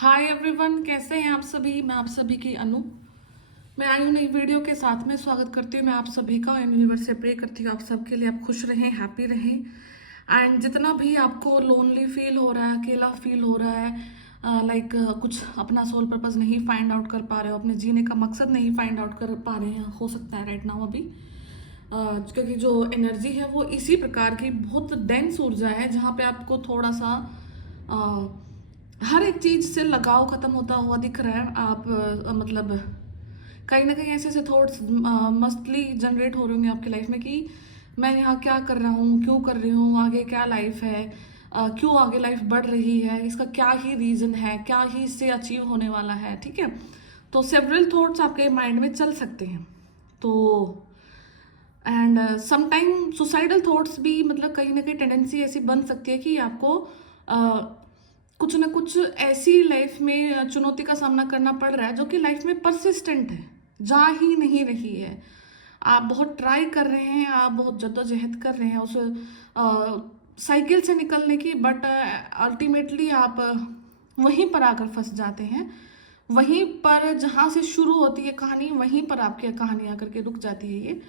Hi everyone, कैसे हैं आप सभी। मैं आप सभी की अनु। मैं आई हूँ नई वीडियो के साथ में। स्वागत करती हूँ मैं आप सभी का। यूनिवर्स से प्रे करती हूँ आप सबके लिए, आप खुश रहें, हैप्पी रहें। एंड जितना भी आपको लोनली फील हो रहा है, अकेला फील हो रहा है, लाइक कुछ अपना सोल पर्पस नहीं फाइंड आउट कर पा रहे हो, अपने जीने का मकसद नहीं फाइंड आउट कर पा रहे हैं, हो सकता है राइट नाउ अभी क्योंकि जो एनर्जी है वो इसी प्रकार की बहुत डेंस ऊर्जा है, जहाँ पे आपको थोड़ा सा हर एक चीज से लगाव खत्म होता हुआ दिख रहा है। आप मतलब कहीं ना कहीं ऐसे ऐसे थॉट्स मस्टली जनरेट हो रहे होंगे आपकी लाइफ में कि मैं यहाँ क्या कर रहा हूँ, क्यों कर रही हूँ, आगे क्या लाइफ है, क्यों आगे लाइफ बढ़ रही है, इसका क्या ही रीज़न है, क्या ही इससे अचीव होने वाला है। ठीक है, तो सेवरल थॉट्स आपके माइंड में चल सकते हैं। तो एंड समटाइम सुसाइडल थॉट्स भी, मतलब कहीं ना कहीं टेंडेंसी ऐसी बन सकती है कि आपको कुछ ना कुछ ऐसी लाइफ में चुनौती का सामना करना पड़ रहा है जो कि लाइफ में परसिस्टेंट है, जा ही नहीं रही है। आप बहुत ट्राई कर रहे हैं, आप बहुत जद्दोजहद कर रहे हैं उस साइकिल से निकलने की, बट अल्टीमेटली आप वहीं पर आकर फंस जाते हैं। वहीं पर जहाँ से शुरू होती है कहानी, वहीं पर आपकी कहानी आकर के रुक जाती है ये।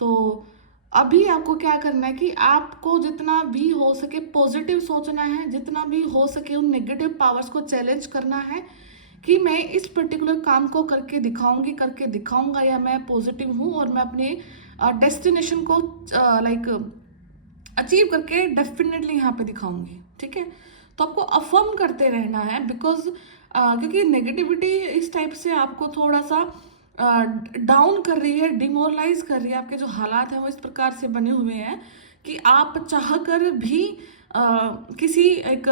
तो अभी आपको क्या करना है कि आपको जितना भी हो सके पॉजिटिव सोचना है, जितना भी हो सके उन नेगेटिव पावर्स को चैलेंज करना है कि मैं इस पर्टिकुलर काम को करके दिखाऊंगी, करके दिखाऊंगा, या मैं पॉजिटिव हूँ और मैं अपने डेस्टिनेशन को लाइक अचीव करके डेफिनेटली यहाँ पे दिखाऊंगी। ठीक है, तो आपको अफर्म करते रहना है बिकॉज क्योंकि नेगेटिविटी इस टाइप से आपको थोड़ा सा डाउन कर रही है, डिमोरलाइज कर रही है। आपके जो हालात हैं वो इस प्रकार से बने हुए हैं कि आप चाह कर भी किसी एक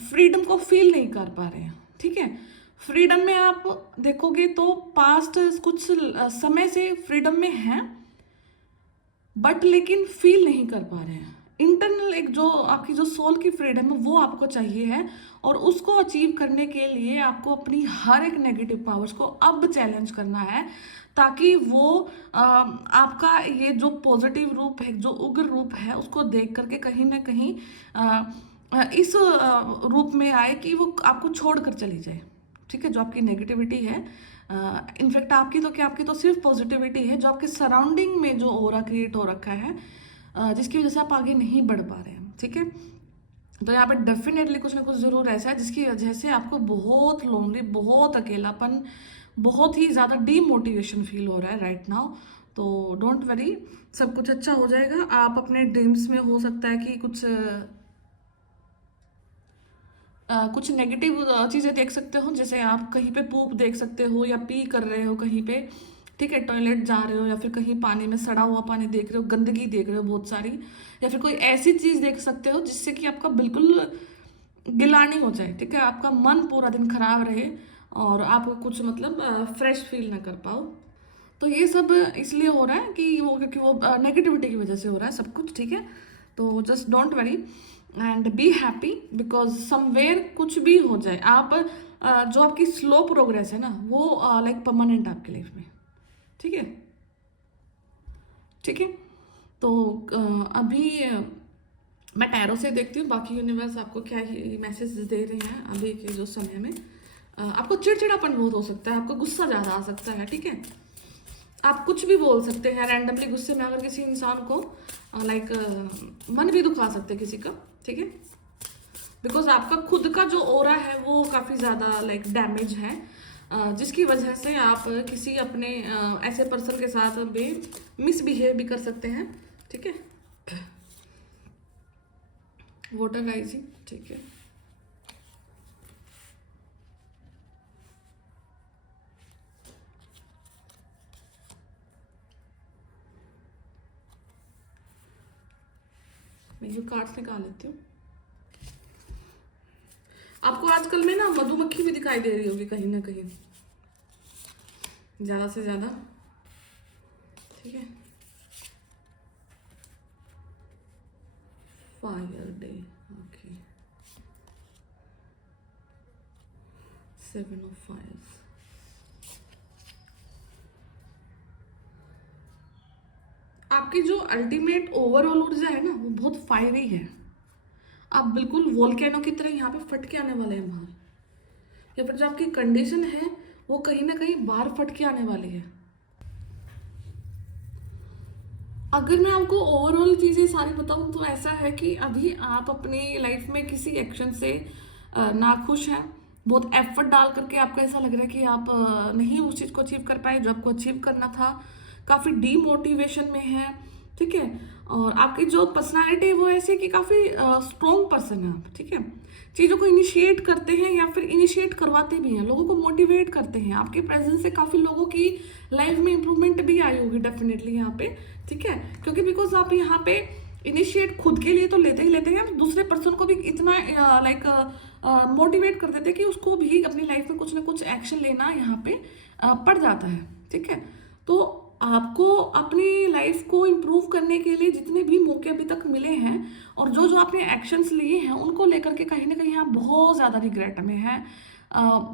फ्रीडम को फील नहीं कर पा रहे हैं। ठीक है, फ्रीडम में आप देखोगे तो पास्ट कुछ समय से फ्रीडम में हैं, बट लेकिन फील नहीं कर पा रहे हैं। इंटरनल एक जो आपकी जो सोल की फ्रीडम है वो आपको चाहिए है, और उसको अचीव करने के लिए आपको अपनी हर एक नेगेटिव पावर्स को अब चैलेंज करना है, ताकि वो आपका ये जो पॉजिटिव रूप है, जो उग्र रूप है, उसको देख करके कहीं ना कहीं इस रूप में आए कि वो आपको छोड़ कर चली जाए। ठीक है, जो आपकी नेगेटिविटी है, इनफैक्ट आपकी तो क्या, आपकी तो सिर्फ पॉजिटिविटी है, जो आपके सराउंडिंग में जो ओरा क्रिएट हो रखा है, जिसकी वजह से आप आगे नहीं बढ़ पा रहे हैं। ठीक है, तो यहाँ पे डेफिनेटली कुछ ना कुछ जरूर ऐसा है जिसकी वजह से आपको बहुत लोनली, बहुत अकेलापन, बहुत ही ज़्यादा डीमोटिवेशन फील हो रहा है राइट नाउ। तो डोंट वरी, सब कुछ अच्छा हो जाएगा। आप अपने ड्रीम्स में हो सकता है कि कुछ नेगेटिव चीज़ें देख सकते हो, जैसे आप कहीं पे पूप देख सकते हो या पी कर रहे हो कहीं पे। ठीक है, टॉयलेट जा रहे हो, या फिर कहीं पानी में सड़ा हुआ पानी देख रहे हो, गंदगी देख रहे हो बहुत सारी, या फिर कोई ऐसी चीज़ देख सकते हो जिससे कि आपका बिल्कुल गिलानी हो जाए। ठीक है, आपका मन पूरा दिन खराब रहे और आप कुछ मतलब फ्रेश फील ना कर पाओ। तो ये सब इसलिए हो रहा है कि वो, क्योंकि वो नेगेटिविटी की वजह से हो रहा है सब कुछ। ठीक है, तो just don't worry and be happy, because somewhere कुछ भी हो जाए, आप जो आपकी स्लो प्रोग्रेस है ना, वो लाइक परमानेंट आपकी लाइफ में। ठीक है, ठीक है। तो अभी मैं टैरो से देखती हूँ बाकी यूनिवर्स आपको क्या ही मैसेज दे रहे हैं अभी के जो समय में। आपको चिड़चिड़ापन बहुत हो सकता है, आपको गुस्सा ज़्यादा आ सकता है। ठीक है, आप कुछ भी बोल सकते हैं रैंडमली गुस्से में अगर किसी इंसान को, लाइक मन भी दुखा सकते हैं किसी का। ठीक है, बिकॉज आपका खुद का जो ओरा है वो काफ़ी ज़्यादा लाइक डैमेज है, जिसकी वजह से आप किसी अपने ऐसे पर्सन के साथ भी मिसबिहेव भी कर सकते हैं। ठीक है, वाटर राइजिंग। ठीक है, मैं ये कार्ड्स निकाल लेती हूँ। आपको आजकल में ना मधुमक्खी भी दिखाई दे रही होगी कहीं ना कहीं, ज़्यादा से ज़्यादा। ठीक है, fire day, okay, 7 of fires. आपकी जो अल्टीमेट ओवरऑल ऊर्जा है ना, वो बहुत फायरी है। आप बिल्कुल वोल्केनो की तरह यहाँ पे फट के आने वाले हैं बाहर। या फिर जो आपकी कंडीशन है वो कहीं ना कहीं बाहर फट के आने वाली है। अगर मैं आपको ओवरऑल चीज़ें सारी बताऊं तो ऐसा है कि अभी आप अपनी लाइफ में किसी एक्शन से नाखुश हैं, बहुत एफर्ट डाल करके आपको ऐसा लग रहा है कि आप नहीं उस चीज़ को अचीव कर पाए जो आपको अचीव करना था, काफ़ी डीमोटिवेशन में है, ठीक है। और आपकी जो पर्सनालिटी है वो ऐसी है कि काफ़ी स्ट्रॉन्ग पर्सन है आप, ठीक है। चीज़ों को इनिशिएट करते हैं या फिर इनिशिएट करवाते भी हैं, लोगों को मोटिवेट करते हैं। आपके प्रेजेंस से काफ़ी लोगों की लाइफ में इंप्रूवमेंट भी आई होगी डेफिनेटली यहाँ पे, ठीक है। क्योंकि बिकॉज आप यहाँ पे इनिशिएट खुद के लिए तो लेते ही लेते हैं, दूसरे पर्सन को भी इतना लाइक मोटिवेट कर देते हैं कि उसको भी अपनी लाइफ में कुछ ना कुछ एक्शन लेना यहाँ पे पड़ जाता है, ठीक है। तो आपको अपनी लाइफ को इम्प्रूव करने के लिए जितने भी मौके अभी तक मिले हैं और जो जो आपने एक्शंस लिए हैं उनको लेकर के कहीं ना कहीं आप बहुत ज़्यादा रिग्रेट में हैं,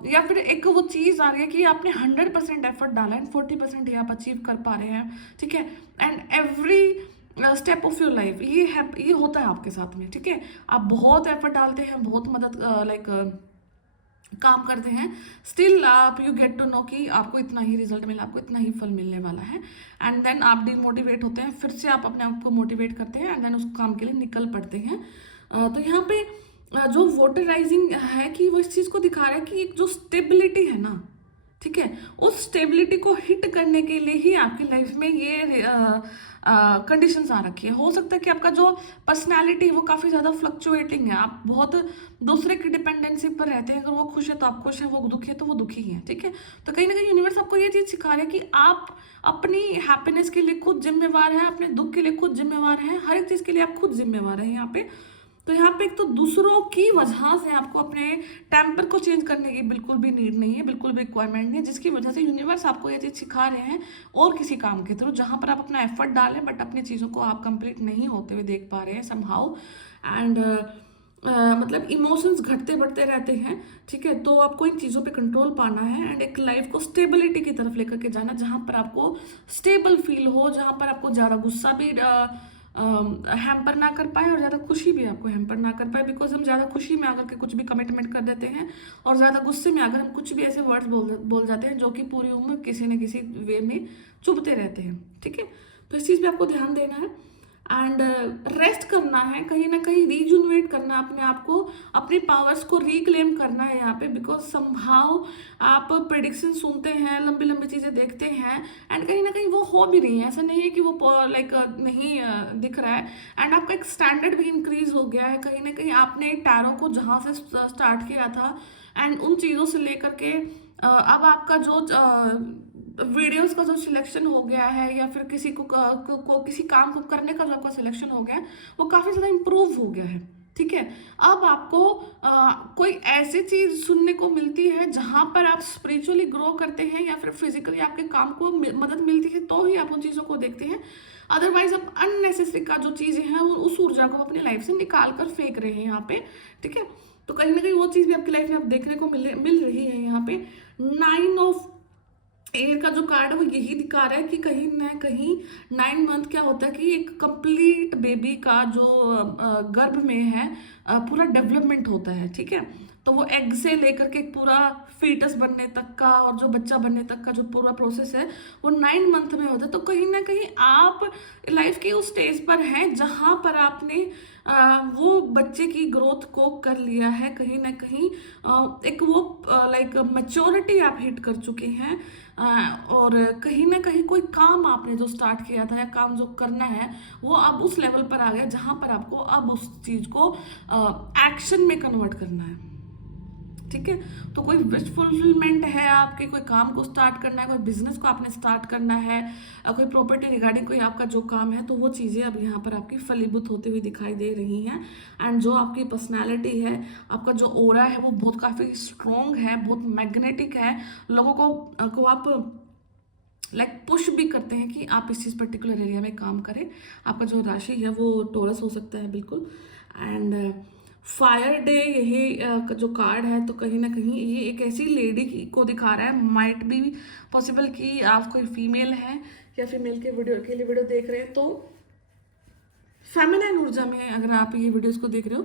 या फिर एक वो चीज़ आ रही है कि आपने 100% एफर्ट डाला है, 40% ही आप अचीव कर पा रहे हैं, ठीक है। And every step of your life ये होता है आपके साथ में, ठीक है। आप बहुत एफर्ट डालते हैं, बहुत मदद लाइक काम करते हैं, स्टिल आप यू गेट टू नो कि आपको इतना ही रिजल्ट मिला, आपको इतना ही फल मिलने वाला है, एंड देन आप डिमोटिवेट होते हैं, फिर से आप अपने आप को मोटिवेट करते हैं एंड देन उस काम के लिए निकल पड़ते हैं। तो यहाँ पे जो वोटराइजिंग है कि वो इस चीज़ को दिखा रहा है कि एक जो स्टेबिलिटी है ना, ठीक है, उस स्टेबिलिटी को हिट करने के लिए ही आपकी लाइफ में ये कंडीशंस आ रखी है। हो सकता है कि आपका जो पर्सनालिटी है वो काफ़ी ज़्यादा फ्लक्चुएटिंग है, आप बहुत दूसरे की डिपेंडेंसी पर रहते हैं, अगर वो खुश है तो आप खुश हैं, वो दुखी है तो वो दुखी हैं, ठीक है। तो कहीं ना कहीं यूनिवर्स आपको ये चीज़ सिखा रहा है कि आप अपनी हैप्पीनेस के लिए खुद जिम्मेवार हैं, अपने दुख के लिए खुद जिम्मेवार हैं, हर एक चीज़ के लिए आप खुद जिम्मेवार हैं यहाँ पे। तो यहाँ पे एक तो दूसरों की वजह से आपको अपने टेम्पर को चेंज करने की बिल्कुल भी नीड नहीं है, बिल्कुल भी रिक्वायरमेंट नहीं है, जिसकी वजह से यूनिवर्स आपको ये चीज़ सिखा रहे हैं और किसी काम के थ्रू जहाँ पर आप अपना एफर्ट डालें बट अपनी चीज़ों को आप कंप्लीट नहीं होते हुए देख पा रहे हैं समहाउ, एंड मतलब इमोशंस घटते बढ़ते रहते हैं, ठीक है। तो आपको इन चीज़ों पे कंट्रोल पाना है एंड एक लाइफ को स्टेबिलिटी की तरफ लेकर के जाना, जहाँ पर आपको स्टेबल फील हो, जहाँ पर आपको ज़्यादा गुस्सा भी हैम्पर ना कर पाए और ज़्यादा खुशी भी आपको हैम्पर ना कर पाए, बिकॉज हम ज़्यादा खुशी में आकर के कुछ भी कमिटमेंट कर देते हैं और ज़्यादा गुस्से में आकर हम कुछ भी ऐसे वर्ड्स बोल जाते हैं जो कि पूरी उम्र किसी न किसी वे में चुभते रहते हैं, ठीक है। तो इस चीज़ पे आपको ध्यान देना है एंड रेस्ट करना है, कहीं ना कहीं रीजुनवेट करना है अपने आप को, अपनी पावर्स को रिक्लेम करना है यहाँ पे, बिकॉज समहाउ आप प्रेडिक्शन सुनते हैं, लंबी लंबी चीज़ें देखते हैं एंड कहीं ना कहीं वो हो भी रही है, ऐसा नहीं है कि वो लाइक नहीं दिख रहा है, एंड आपका एक स्टैंडर्ड भी इंक्रीज हो गया है, कहीं ना कहीं आपने टैरो को जहाँ से स्टार्ट किया था एंड उन चीज़ों से लेकर के अब आपका जो वीडियोस का जो सिलेक्शन हो गया है या फिर किसी को किसी काम को करने का जो आपका सिलेक्शन हो गया है वो काफ़ी ज़्यादा इम्प्रूव हो गया है, ठीक है। अब आपको कोई ऐसी चीज़ सुनने को मिलती है जहाँ पर आप स्पिरिचुअली ग्रो करते हैं या फिर फिजिकली आपके काम को मदद मिलती है तो ही आप उन चीज़ों को देखते हैं, अदरवाइज आप अननेसेसरी का जो चीज़ें हैं वो उस ऊर्जा को अपनी लाइफ से निकाल कर फेंक रहे हैं यहाँ पे, ठीक है। तो कहीं ना कहीं वो चीज़ भी आपकी लाइफ में आप देखने को मिल रही है यहाँ पे। 9 ऑफ एयर का जो कार्ड है वो यही दिखा रहा है कि कहीं ना कहीं 9 मंथ क्या होता है कि एक कंप्लीट बेबी का जो गर्भ में है पूरा डेवलपमेंट होता है, ठीक है। तो वो एग से लेकर के पूरा फीटस बनने तक का और जो बच्चा बनने तक का जो पूरा प्रोसेस है वो 9 मंथ में होता है। तो कहीं ना कहीं आप लाइफ के उस स्टेज पर हैं जहाँ पर आपने वो बच्चे की ग्रोथ को कर लिया है, कहीं ना कहीं एक वो लाइक मैच्योरिटी आप हिट कर चुके हैं, और कहीं ना कहीं कोई काम आपने जो स्टार्ट किया था या काम जो करना है वो अब उस लेवल पर आ गया जहाँ पर आपको अब उस चीज़ को एक्शन में कन्वर्ट करना है, ठीक है। तो कोई विश फुलफिलमेंट है, आपके कोई काम को स्टार्ट करना है, कोई बिजनेस को आपने स्टार्ट करना है, कोई प्रॉपर्टी रिगार्डिंग कोई आपका जो काम है, तो वो चीज़ें अब यहाँ पर आपकी फलीभूत होती हुई दिखाई दे रही हैं। एंड जो आपकी पर्सनालिटी है, आपका जो ओरा है वो बहुत काफ़ी स्ट्रॉन्ग है, बहुत मैग्नेटिक है, लोगों को आप लाइक पुश भी करते हैं कि आप इस चीज़ पर्टिकुलर एरिया में काम करें। आपका जो राशि है वो टोरस हो सकता है बिल्कुल। एंड फायर डे यही जो कार्ड है, तो कहीं ना कहीं ये एक ऐसी लेडी को दिखा रहा है, माइट बी पॉसिबल कि आप कोई फीमेल हैं या फीमेल के लिए वीडियो देख रहे हैं, तो फेमिनाइन ऊर्जा में अगर आप ये वीडियोस को देख रहे हो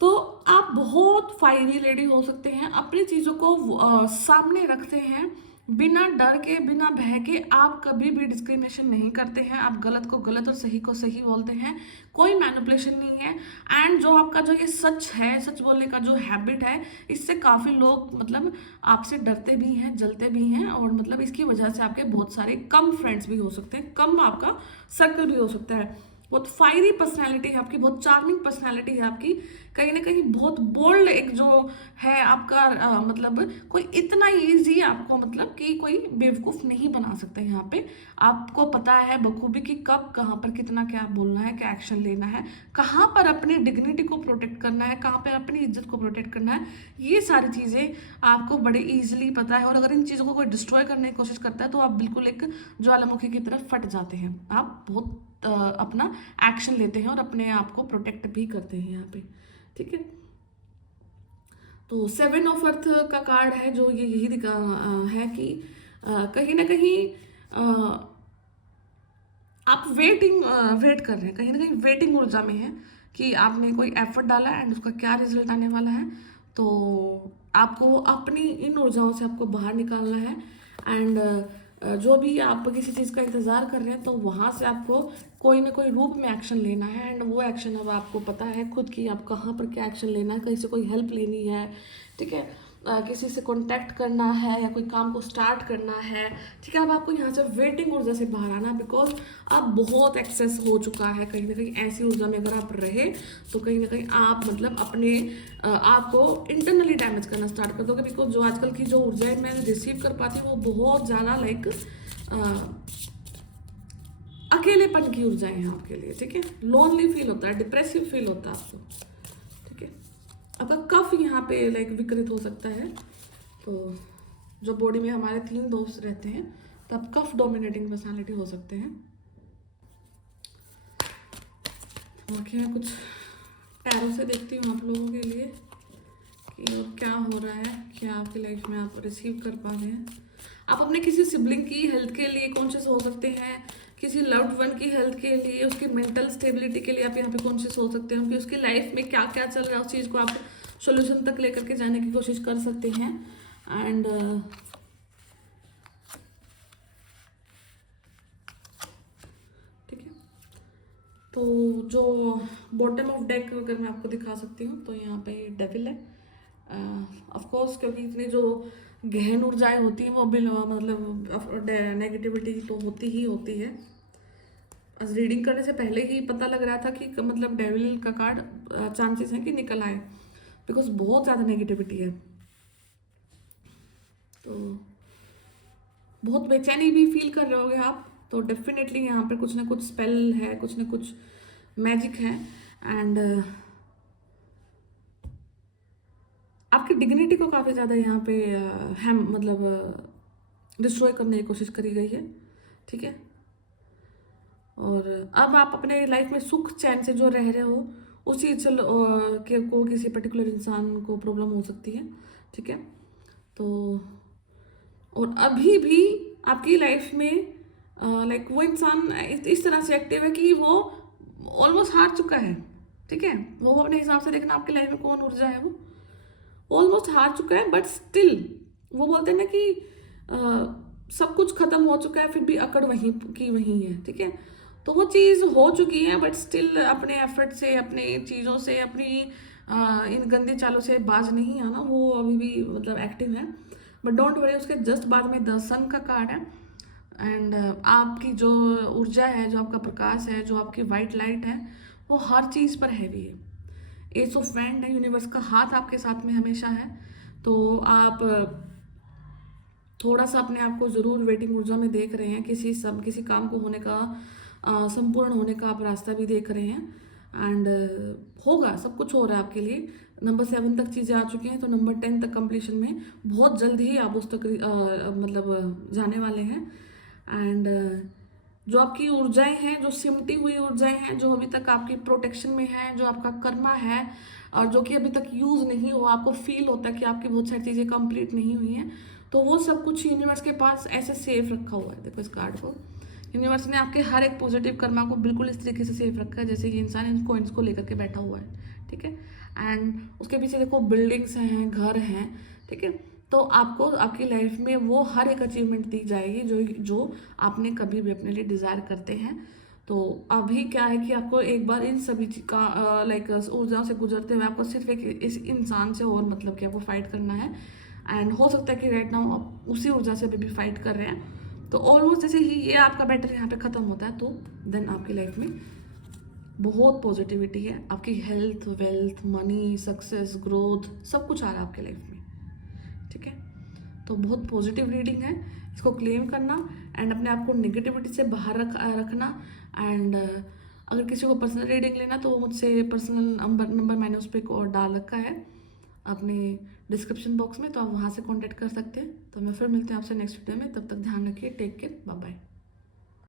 तो आप बहुत फायरी लेडी हो सकते हैं, अपनी चीज़ों को सामने रखते हैं, बिना डर के बिना भय के। आप कभी भी डिस्क्रिमिनेशन नहीं करते हैं, आप गलत को गलत और सही को सही बोलते हैं, कोई मैनिपुलेशन नहीं है। एंड जो आपका जो ये सच है, सच बोलने का जो हैबिट है, इससे काफ़ी लोग मतलब आपसे डरते भी हैं, जलते भी हैं, और मतलब इसकी वजह से आपके बहुत सारे कम फ्रेंड्स भी हो सकते हैं, कम आपका सर्कल भी हो सकता है। बहुत फायरी पर्सनैलिटी है आपकी, बहुत चार्मिंग पर्सनैलिटी है आपकी, कहीं ना कहीं बहुत बोल्ड एक जो है आपका मतलब कोई इतना ईजी आपको मतलब कि कोई बेवकूफ़ नहीं बना सकता यहाँ पे। आपको पता है बखूबी कि कब कहाँ पर कितना क्या बोलना है, क्या एक्शन लेना है, कहाँ पर अपनी डिग्निटी को प्रोटेक्ट करना है, कहाँ पर अपनी इज्जत को प्रोटेक्ट करना है। ये सारी चीज़ें आपको बड़े ईजिली पता है, और अगर इन चीज़ों को कोई डिस्ट्रॉय करने की कोशिश करता है तो आप बिल्कुल एक ज्वालामुखी की तरफ फट जाते हैं। आप बहुत अपना एक्शन लेते हैं और अपने आप को प्रोटेक्ट भी करते हैं यहाँ पे, ठीक है। तो 7 ऑफ अर्थ का कार्ड है जो ये यही दिखा है कि कहीं ना कहीं आप वेट कर रहे हैं, कहीं ना कहीं वेटिंग ऊर्जा में है कि आपने कोई एफर्ट डाला एंड उसका क्या रिजल्ट आने वाला है। तो आपको अपनी इन ऊर्जाओं से आपको बाहर निकालना है। एंड जो भी आप किसी चीज़ का इंतज़ार कर रहे हैं तो वहाँ से आपको कोई ना कोई रूप में एक्शन लेना है। एंड वो एक्शन अब आपको पता है खुद की आप कहाँ पर क्या एक्शन लेना है, कहीं से कोई हेल्प लेनी है, ठीक है, किसी से कांटेक्ट करना है या कोई काम को स्टार्ट करना है, ठीक है। अब आपको यहाँ से वेटिंग ऊर्जा से बाहर आना, बिकॉज अब बहुत एक्सेस हो चुका है। कहीं ना कहीं ऐसी ऊर्जा में अगर आप रहे तो कहीं ना कहीं आप मतलब अपने आप को इंटरनली डैमेज करना स्टार्ट कर दोगे। बिकॉज जो आजकल की जो ऊर्जा मैं रिसीव कर पाती हूँ वो बहुत ज़्यादा लाइक अकेलेपन की ऊर्जा है आपके लिए, ठीक है। लोनली फील होता है, डिप्रेसिव फील होता है आपको, ठीक है। आपका कफ यहाँ पे लाइक विकृत हो सकता है। तो जो बॉडी में हमारे 3 दोस्त रहते हैं तब कफ डोमिनेटिंग पर्सनालिटी हो सकते हैं। बाकी मैं कुछ टैरो से देखती हूँ आप लोगों के लिए कि क्या हो रहा है, क्या आपकी लाइफ में आप रिसीव कर पा रहे हैं। आप अपने किसी सिबलिंग की हेल्थ के लिए कॉन्शियस हो सकते हैं, किसी लव्ड वन की हेल्थ के लिए, उसकी मेंटल स्टेबिलिटी के लिए आप यहाँ पे कॉन्शियस हो सकते हैं कि उसकी लाइफ में क्या क्या चल रहा है, उस चीज़ को आप सोल्यूशन तक लेकर के जाने की कोशिश कर सकते हैं। एंड ठीक है, तो जो बॉटम ऑफ डेक अगर मैं आपको दिखा सकती हूँ तो यहाँ पे डेविल है। ऑफ कोर्स क्योंकि इतनी जो गहन ऊर्जाएं होती हैं वो भी मतलब नेगेटिविटी तो होती ही होती है। आज रीडिंग करने से पहले ही पता लग रहा था कि मतलब डेविल का कार्ड चांसेस हैं कि निकल आए, बिकॉज बहुत ज़्यादा नेगेटिविटी है। तो बहुत बेचैनी भी फील कर रहे होगे आप, तो डेफिनेटली यहाँ पर कुछ ना कुछ स्पेल है, कुछ ना कुछ मैजिक है। एंड आपकी डिग्निटी को काफ़ी ज़्यादा यहाँ पे हम मतलब डिस्ट्रॉय करने की कोशिश करी गई है, ठीक है। और अब आप अपने लाइफ में सुख चैन से जो रह रहे हो उसी के को किसी पर्टिकुलर इंसान को प्रॉब्लम हो सकती है, ठीक है। तो और अभी भी आपकी लाइफ में लाइक वो इंसान इस तरह से एक्टिव है कि वो ऑलमोस्ट हार चुका है, ठीक है। वो अपने हिसाब से देखना आपकी लाइफ में कौन ऊर्जा है, वो ऑलमोस्ट हार चुका है, बट स्टिल वो बोलते हैं ना कि सब कुछ खत्म हो चुका है फिर भी अकड़ वहीं की वहीं है, ठीक है। तो वो चीज़ हो चुकी है बट स्टिल अपने एफर्ट से, अपने चीज़ों से, अपनी इन गंदी चालों से बाज नहीं आना, वो अभी भी मतलब एक्टिव है। बट डोंट वरी, उसके जस्ट बाद में द सन का कार्ड है। एंड आपकी जो ऊर्जा है, जो आपका प्रकाश है, जो आपकी वाइट लाइट है, वो हर चीज़ पर हैवी है। एस ऑफ वैंड है, यूनिवर्स का हाथ आपके साथ में हमेशा है। तो आप थोड़ा सा अपने आप को ज़रूर वेटिंग ऊर्जा में देख रहे हैं, किसी काम को होने का संपूर्ण होने का आप रास्ता भी देख रहे हैं। एंड होगा, सब कुछ हो रहा है आपके लिए। नंबर 7 तक चीज़ें आ चुकी हैं, तो नंबर 10 तक कंप्लीशन में बहुत जल्द ही आप उस तक मतलब जाने वाले हैं। एंड जो आपकी ऊर्जाएं हैं, जो सिमटी हुई ऊर्जाएं हैं, जो अभी तक आपकी प्रोटेक्शन में है, जो आपका कर्मा है और जो कि अभी तक यूज़ नहीं हुआ, आपको फील होता है कि आपकी बहुत सारी चीज़ें कंप्लीट नहीं हुई हैं, तो वो सब कुछ यूनिवर्स के पास ऐसे सेफ रखा हुआ है। देखो इस कार्ड को, यूनिवर्स ने आपके हर एक पॉजिटिव कर्मा को बिल्कुल इस तरीके से सेफ रखा है जैसे ये इंसान इन कॉइन्स को लेकर के बैठा हुआ है, ठीक है। एंड उसके पीछे देखो बिल्डिंग्स हैं, घर हैं, ठीक है। तो आपको आपकी लाइफ में वो हर एक अचीवमेंट दी जाएगी जो जो आपने कभी भी अपने लिए डिज़ायर करते हैं। तो अभी क्या है कि आपको एक बार इन सभी चीज का लाइक ऊर्जा से गुजरते हुए आपको सिर्फ एक इस इंसान से और मतलब कि आपको फाइट करना है। एंड हो सकता है कि राइट नाउ आप उसी ऊर्जा से अभी भी फाइट कर रहे हैं। तो ऑलमोस्ट जैसे ही ये आपका बैटल यहाँ पे ख़त्म होता है, तो देन आपकी लाइफ में बहुत पॉजिटिविटी है। आपकी health, wealth, money, success, growth सब कुछ आ रहा है आपके लाइफ में, ठीक है। तो बहुत पॉजिटिव रीडिंग है, इसको क्लेम करना एंड अपने आप को नेगेटिविटी से बाहर रखना। एंड अगर किसी को पर्सनल रीडिंग लेना तो वो मुझसे पर्सनल नंबर मैंने उस पर और डाल रखा है अपने डिस्क्रिप्शन बॉक्स में, तो आप वहाँ से कांटेक्ट कर सकते हैं। तो मैं फिर मिलते हैं आपसे नेक्स्ट वीडियो में, तब तक ध्यान रखिए, टेक केयर, बाय बाय।